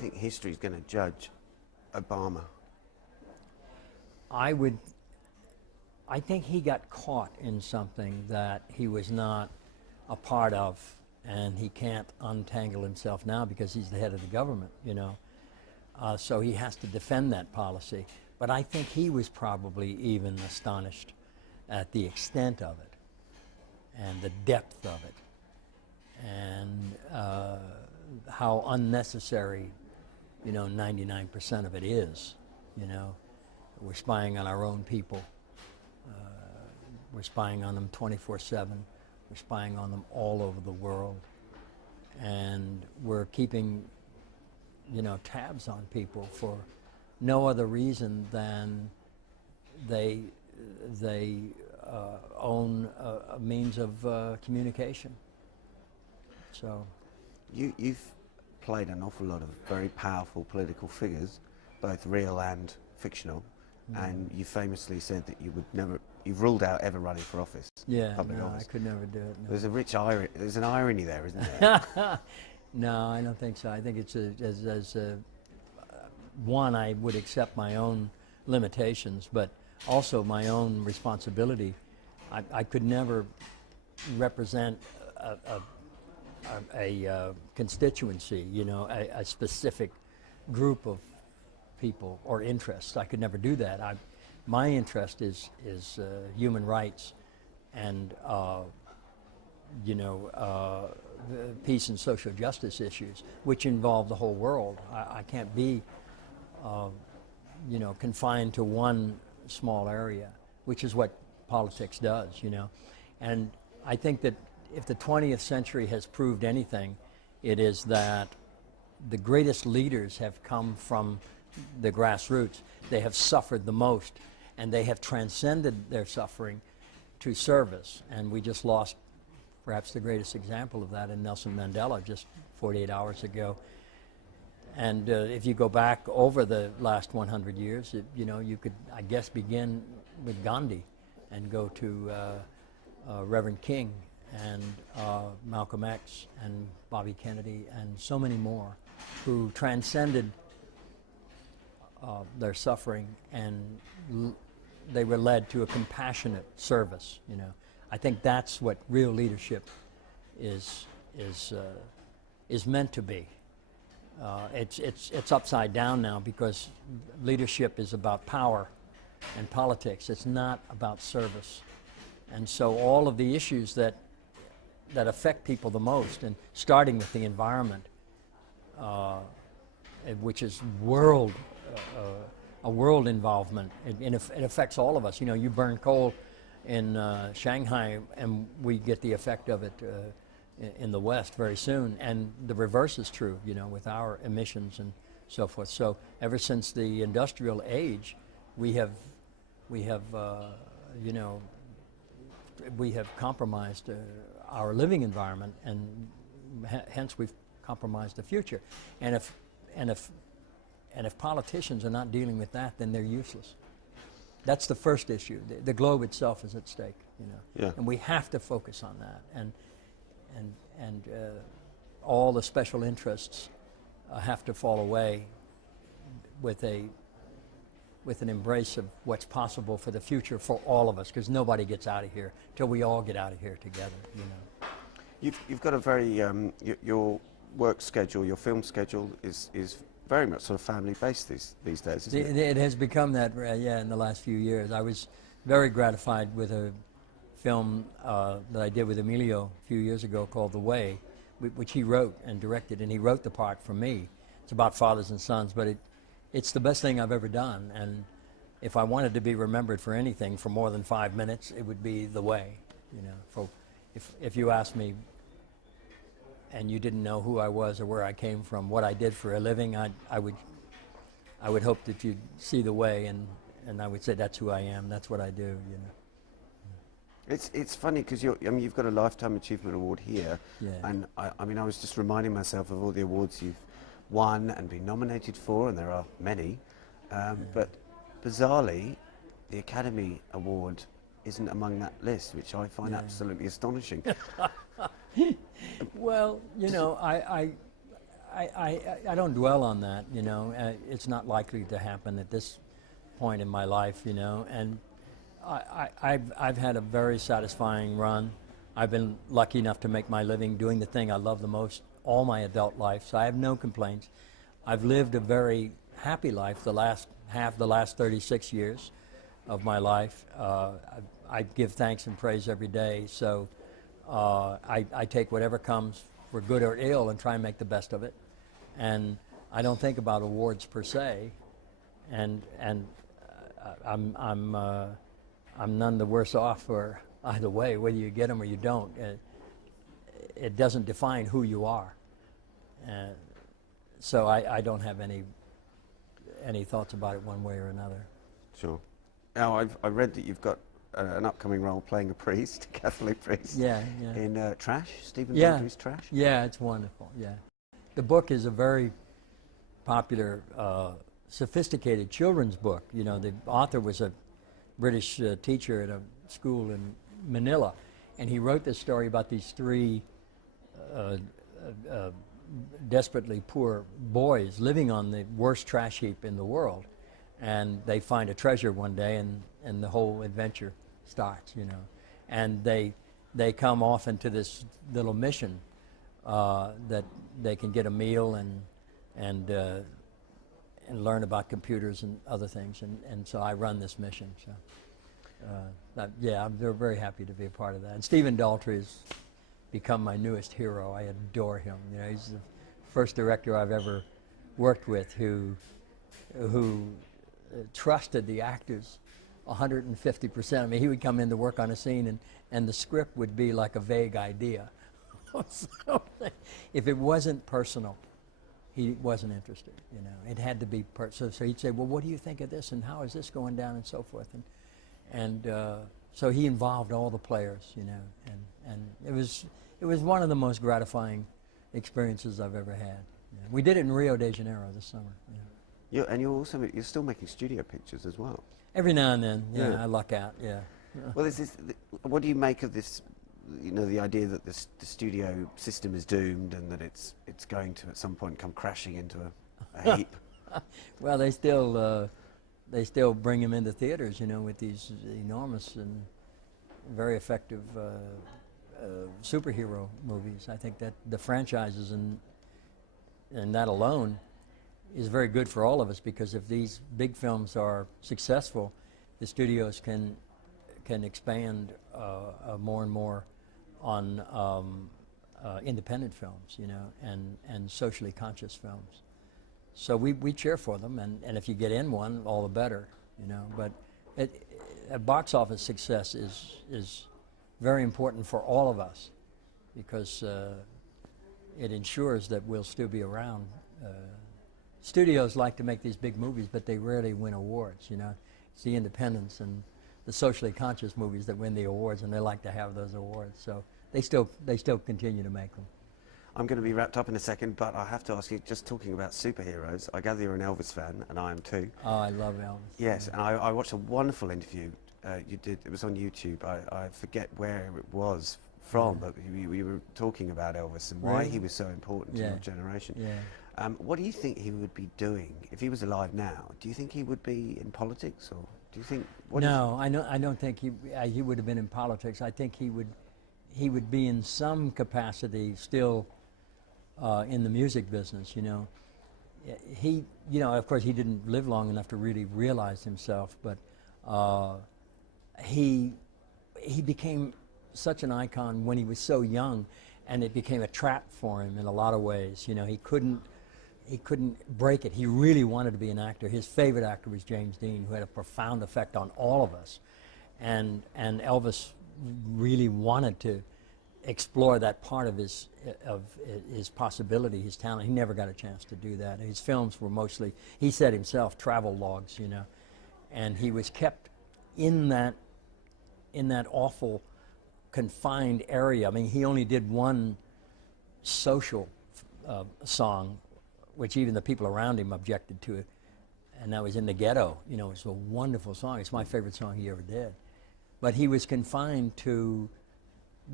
think history is going to judge Obama? I think he got caught in something that he was not a part of, and he can't untangle himself now because he's the head of the government, you know. So he has to defend that policy. But I think he was probably even astonished at the extent of it and the depth of it and how unnecessary, you know, 99% of it is, you know. We're spying on our own people. We're spying on them 24/7. We're spying on them all over the world. And we're keeping, you know, tabs on people for no other reason than they own a means of communication. So, You've played an awful lot of very powerful political figures, both real and fictional, and you famously said that you've ruled out ever running for office. yeah, Public no, office. I could never do it. No. There's an irony there, isn't there? No, I don't think so. I think it's one, I would accept my own limitations, but also my own responsibility. I could never represent a constituency, you know, a specific group of people or interests. I could never do that. My interest is human rights and you know, peace and social justice issues, which involve the whole world. I can't be you know, confined to one small area, which is what politics does, you know. And I think that if the 20th century has proved anything, it is that the greatest leaders have come from the grassroots. They have suffered the most, and they have transcended their suffering to service. And we just lost perhaps the greatest example of that in Nelson Mandela just 48 hours ago. And if you go back over the last 100 years, you know, you could, I guess, begin with Gandhi and go to Reverend King and Malcolm X and Bobby Kennedy and so many more who transcended their suffering, and they were led to a compassionate service, you know. I think that's what real leadership is meant to be. It's upside down now because leadership is about power and politics. It's not about service. And so all of the issues that affect people the most, and starting with the environment, which is a world involvement. It affects all of us. You know, you burn coal in Shanghai, and we get the effect of it in the West very soon. And the reverse is true, you know, with our emissions and so forth. So ever since the industrial age, we have you know, we have compromised our living environment, and hence we've compromised the future. And if politicians are not dealing with that, then they're useless. That's the first issue. The globe itself is at stake, you know. Yeah. And we have to focus on that. And all the special interests have to fall away with an embrace of what's possible for the future for all of us, because nobody gets out of here till we all get out of here together, you know. You've got a very your work schedule, your film schedule is very much sort of family based these days, isn't it? It has become that, yeah, in the last few years. I was very gratified with a film that I did with Emilio a few years ago called The Way, which he wrote and directed, and he wrote the part for me. It's about fathers and sons, but it's the best thing I've ever done. And if I wanted to be remembered for anything for more than 5 minutes, it would be The Way. You know, if you asked me and you didn't know who I was or where I came from, what I did for a living, I would hope that you'd see The Way, and I would say that's who I am. That's what I do. You know. It's funny because you've got a Lifetime Achievement Award here, Yeah. and I mean I was just reminding myself of all the awards you've won and been nominated for, and there are many, but bizarrely, the Academy Award isn't among that list, which I find absolutely astonishing. Well, you know, I don't dwell on that, you know. It's not likely to happen at this point in my life, you know. And I've had a very satisfying run. I've been lucky enough to make my living doing the thing I love the most all my adult life, so I have no complaints. I've lived a very happy life the last 36 years of my life. I give thanks and praise every day, so I take whatever comes for good or ill and try and make the best of it. And I don't think about awards per se, and I'm none the worse off for either way, whether you get them or you don't. It doesn't define who you are. So I don't have any thoughts about it one way or another. Sure. Now, I read that you've got an upcoming role playing a priest, a Catholic priest. Yeah. In Trash, Stephen Yeah. Daldry's Trash. Yeah, it's wonderful, yeah. The book is a very popular, sophisticated children's book. You know, the author was a British teacher at a school in Manila, and he wrote this story about these three desperately poor boys living on the worst trash heap in the world, and they find a treasure one day, and the whole adventure starts, you know. And they come off into this little mission that they can get a meal and learn about computers and other things, and so I run this mission. So yeah, I'm very happy to be a part of that. And Stephen Daldry has become my newest hero. I adore him. You know, he's the first director I've ever worked with who trusted the actors 150%. I mean, he would come in to work on a scene, and the script would be like a vague idea. So if it wasn't personal, he wasn't interested. You know, it had to be personal. So he'd say, "Well, what do you think of this? And how is this going down?" and so forth. And so he involved all the players. You know, and it was one of the most gratifying experiences I've ever had. Yeah. We did it in Rio de Janeiro this summer. Yeah. You're still making studio pictures as well. Every now and then, yeah. I luck out. Yeah. Well, what do you make of this? You know, the idea that the studio system is doomed and that it's going to at some point come crashing into a heap. Well, they still bring them into theaters, you know, with these enormous and very effective superhero movies. I think that the franchises and that alone is very good for all of us, because if these big films are successful, the studios can expand more and more on independent films, you know, and socially conscious films. So we cheer for them, and if you get in one, all the better, you know. But a box office success is very important for all of us, because it ensures that we'll still be around. Studios like to make these big movies, but they rarely win awards, you know. It's the independents and the socially conscious movies that win the awards, and they like to have those awards. So they still continue to make them. I'm going to be wrapped up in a second, but I have to ask you, just talking about superheroes, I gather you're an Elvis fan, and I am too. Oh, I love Elvis. Yes, and I watched a wonderful interview you did. It was on YouTube. I forget where it was from, but we were talking about Elvis and why he was so important to your generation. Yeah. What do you think he would be doing if he was alive now? Do you think he would be in politics, or do you think? No, I don't think he would have been in politics. I think he would be in some capacity still in the music business. You know, of course, he didn't live long enough to really realize himself, but he became such an icon when he was so young, and it became a trap for him in a lot of ways. You know, he couldn't break it. He really wanted to be an actor. His favorite actor was James Dean, who had a profound effect on all of us. And Elvis really wanted to explore that part of his possibility, his talent. He never got a chance to do that. His films were mostly, he said himself, travel logs, you know. And he was kept in that awful confined area. I mean, he only did one social song, which even the people around him objected to it, and that was In the Ghetto. You know, it's a wonderful song. It's my favorite song he ever did. But he was confined to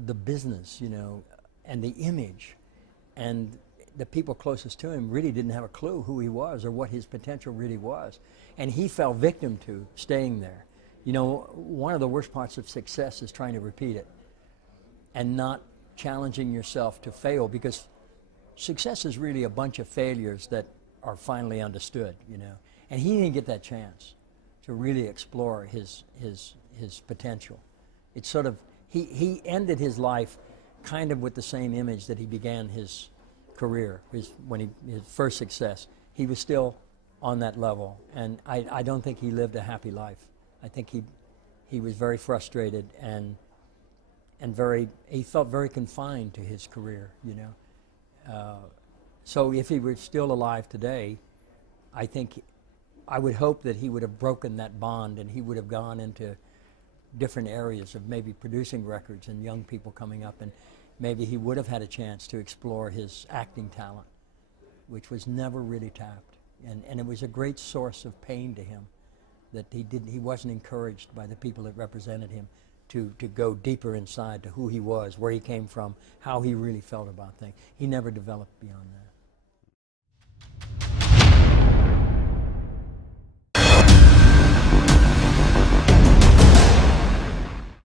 the business, you know, and the image, and the people closest to him really didn't have a clue who he was or what his potential really was. And he fell victim to staying there. You know, one of the worst parts of success is trying to repeat it and not challenging yourself to fail, because success is really a bunch of failures that are finally understood, you know. And he didn't get that chance to really explore his potential. It's sort of, he ended his life kind of with the same image that he began his career, his first success. He was still on that level, and I don't think he lived a happy life. I think he was very frustrated and he felt very confined to his career, you know. So if he were still alive today, I would hope that he would have broken that bond and he would have gone into different areas of maybe producing records and young people coming up, and maybe he would have had a chance to explore his acting talent, which was never really tapped. And it was a great source of pain to him that he wasn't encouraged by the people that represented him to go deeper inside to who he was, where he came from, how he really felt about things. He never developed beyond that.